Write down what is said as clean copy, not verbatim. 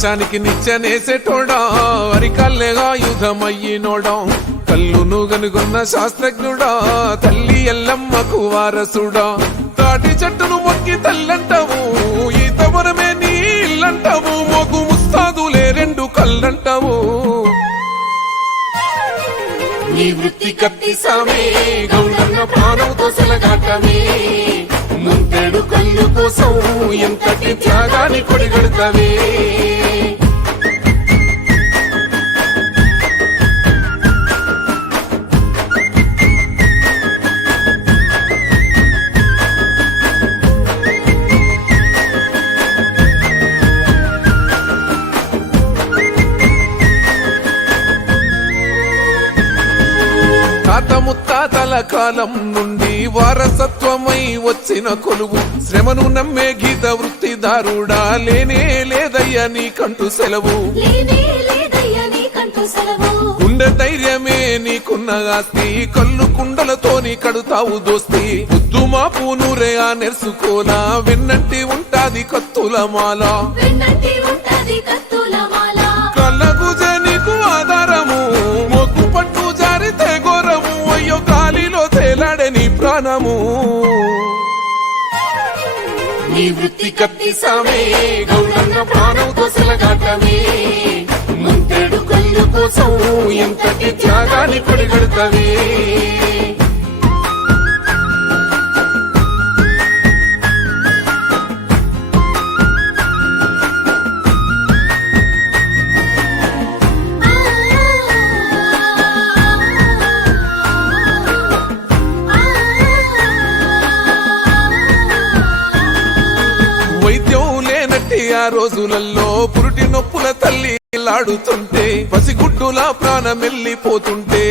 పాశానికి నిచ్చెనేసేటోడా అరికల్లేగా యుధమయ్యినోడా కల్లును గనుగొన్న శాస్త్రజ్ఞుడా తల్లి ఎల్లమ్మకు వారసుడా తాటి చెట్టును మొక్కి తల్లంటావు ఈతవరమే నీ ఇల్లంటావు మొగు ముస్తాదులే రెండు కళ్ళంటావు నీ వృత్తి కత్తి సామే గౌడన్న ప్రాణంతో సెలగాటమే ముంతేడు కళ్ళు కోసం ఎంతటి త్యాగాన్ని కొడిగడతావే తాత ముత్తాతల కాలం నుండి వారసత్వమై వచ్చిన కొలువు శ్రమను నమ్మే గీత వృత్తిదారుడా లేనే లేదయ్యా నీకంటూ సెలవు గుండె ధైర్యమే నీకున్న ఆస్తి కళ్ళు కుండలతోని కడుతావు దోస్తి ముద్దు మా పూనూరే ఆ నెర్సుకోలా వెన్నంటి ఉంటాది కత్తుల మాల కళ్ళకు నీకు ఆధారము మొక్కు పట్టు జారితే ఘోరము అయ్యో గాలిలో తేలాడే నీ ప్రాణము నీ వృత్తి కత్తి సామే గౌడన్న ప్రాణంతో సెలగాటమే ముంతేడు కళ్ళు కోసం ఎంతటి త్యాగాన్ని కొడిగడతావే వైద్యం లేనట్టి ఆ రోజులలో పురుటి నొప్పుల తల్లి లాడుతుంటే పసిగుడ్డులా ప్రాణమెల్లిపోతుంటే